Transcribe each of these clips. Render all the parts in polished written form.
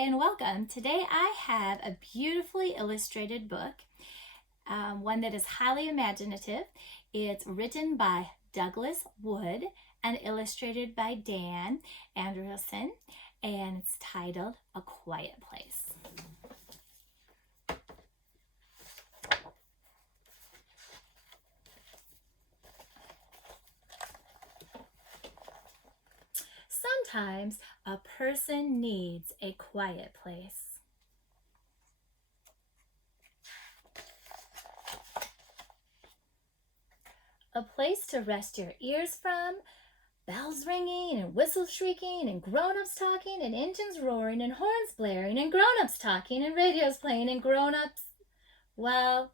and welcome. Today I have a beautifully illustrated book, one that is highly imaginative. It's written by Douglas Wood and illustrated by Dan Anderson, and it's titled A Quiet Place. Sometimes a person needs a quiet place. A place to rest your ears from, bells ringing and whistles shrieking and grown-ups talking and engines roaring and horns blaring and grown-ups talking and radios playing and grown-ups, well,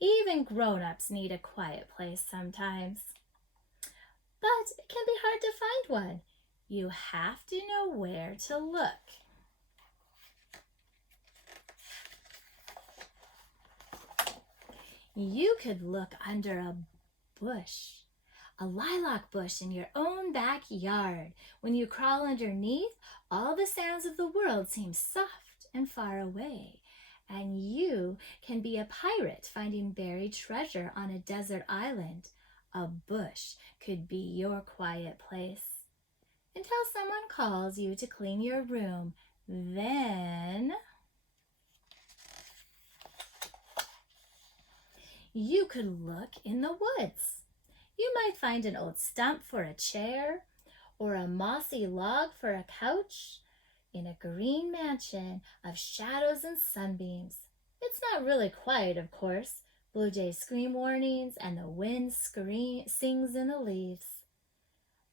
even grown-ups need a quiet place sometimes. But it can be hard to find one. You have to know where to look. You could look under a bush, a lilac bush in your own backyard. When you crawl underneath, all the sounds of the world seem soft and far away. And you can be a pirate finding buried treasure on a desert island. A bush could be your quiet place. Until someone calls you to clean your room, then you could look in the woods. You might find an old stump for a chair or a mossy log for a couch in a green mansion of shadows and sunbeams. It's not really quiet, of course. Blue jays scream warnings and the wind sings in the leaves.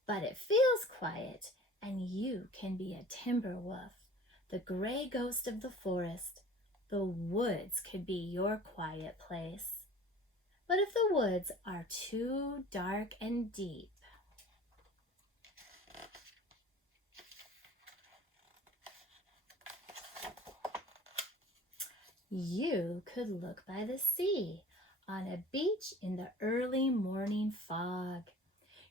But it feels quiet, and you can be a timber wolf, the gray ghost of the forest. The woods could be your quiet place. But if the woods are too dark and deep, you could look by the sea on a beach in the early morning fog.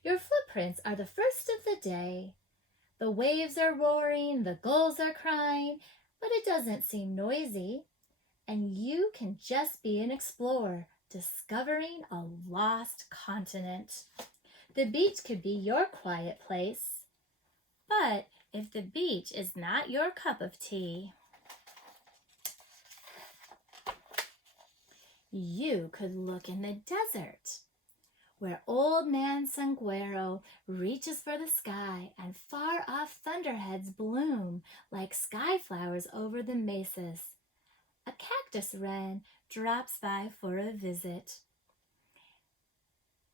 Your footprints are the first of the day. The waves are roaring, the gulls are crying, but it doesn't seem noisy. And you can just be an explorer, discovering a lost continent. The beach could be your quiet place. But if the beach is not your cup of tea, you could look in the desert, where old man Sanguero reaches for the sky and far-off thunderheads bloom like sky flowers over the mesas. A cactus wren drops by for a visit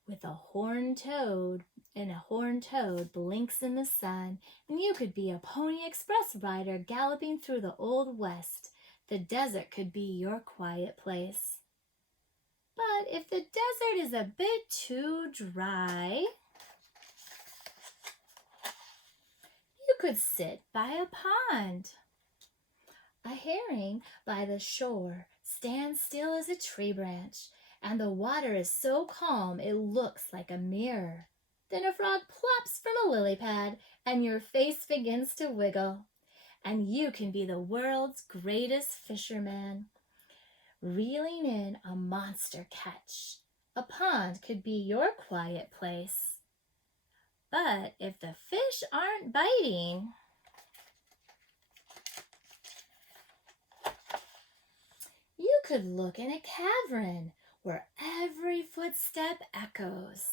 with a horned toad, and a horned toad blinks in the sun, and you could be a Pony Express rider galloping through the Old West. The desert could be your quiet place. But if the desert is a bit too dry, you could sit by a pond. A herring by the shore stands still as a tree branch, and the water is so calm it looks like a mirror. Then a frog plops from a lily pad, and your face begins to wiggle, and you can be the world's greatest fisherman, reeling in a monster catch. A pond could be your quiet place. But if the fish aren't biting, you could look in a cavern where every footstep echoes,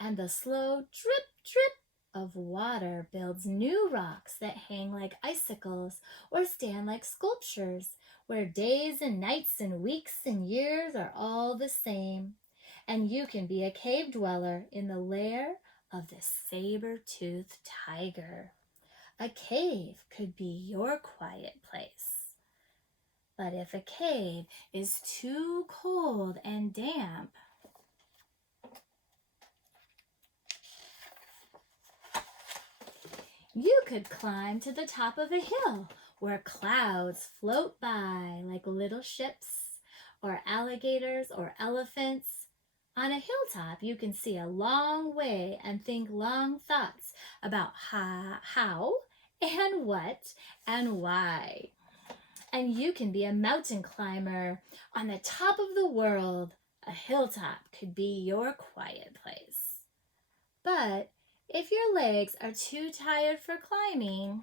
and the slow drip, drip of water builds new rocks that hang like icicles or stand like sculptures, where days and nights and weeks and years are all the same. And you can be a cave dweller in the lair of the saber-toothed tiger. A cave could be your quiet place. But if a cave is too cold and damp, you could climb to the top of a hill where clouds float by like little ships, or alligators or elephants. On a hilltop, you can see a long way and think long thoughts about how and what and why. And you can be a mountain climber on the top of the world. A hilltop could be your quiet place. But if your legs are too tired for climbing,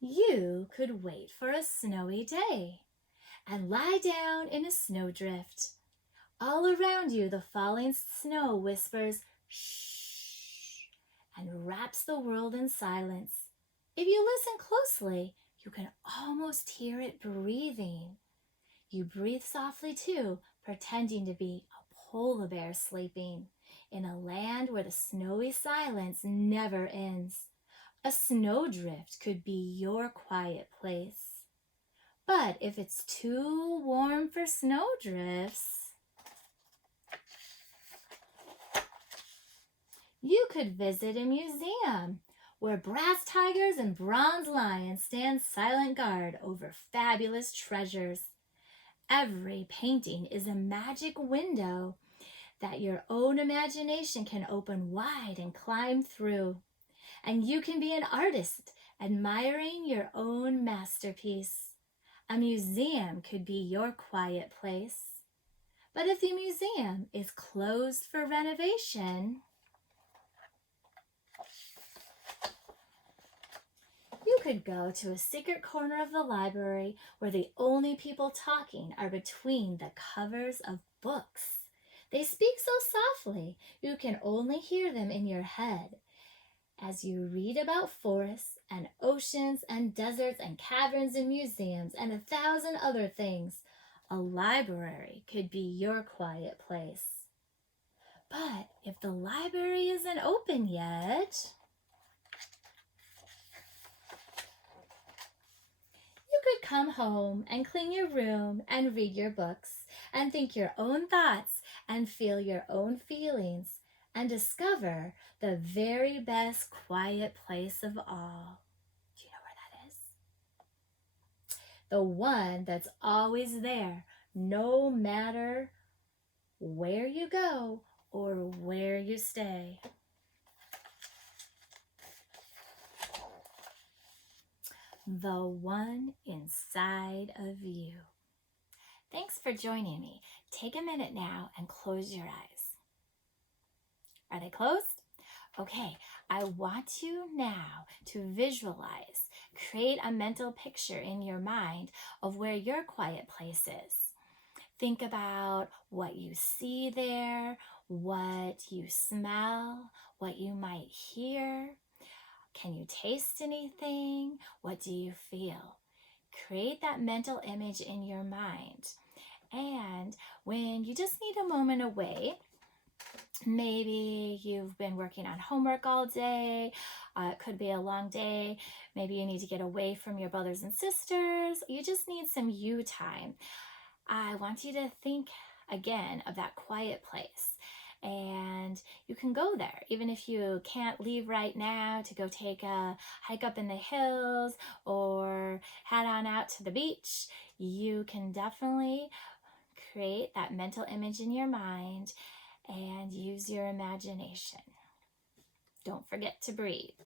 you could wait for a snowy day and lie down in a snowdrift. All around you, the falling snow whispers, shh, and wraps the world in silence. If you listen closely, you can almost hear it breathing. You breathe softly too, pretending to be a polar bear sleeping in a land where the snowy silence never ends. A snowdrift could be your quiet place. But if it's too warm for snowdrifts, you could visit a museum where brass tigers and bronze lions stand silent guard over fabulous treasures. Every painting is a magic window that your own imagination can open wide and climb through. And you can be an artist admiring your own masterpiece. A museum could be your quiet place. But if the museum is closed for renovation, you could go to a secret corner of the library where the only people talking are between the covers of books. They speak so softly you can only hear them in your head. As you read about forests and oceans and deserts and caverns and museums and 1,000 other things, a library could be your quiet place. But if the library isn't open yet, you could come home and clean your room and read your books and think your own thoughts and feel your own feelings and discover the very best quiet place of all. Do you know where that is? The one that's always there, no matter where you go or where you stay. The one inside of you. Thanks for joining me. Take a minute now and close your eyes. Are they closed? Okay, I want you now to visualize, create a mental picture in your mind of where your quiet place is. Think about what you see there, what you smell, what you might hear. Can you taste anything? What do you feel? Create that mental image in your mind. And when you just need a moment away, maybe you've been working on homework all day, it could be a long day, maybe you need to get away from your brothers and sisters, you just need some you time. I want you to think again of that quiet place. And you can go there, even if you can't leave right now to go take a hike up in the hills or head on out to the beach. You can definitely create that mental image in your mind and use your imagination. Don't forget to breathe.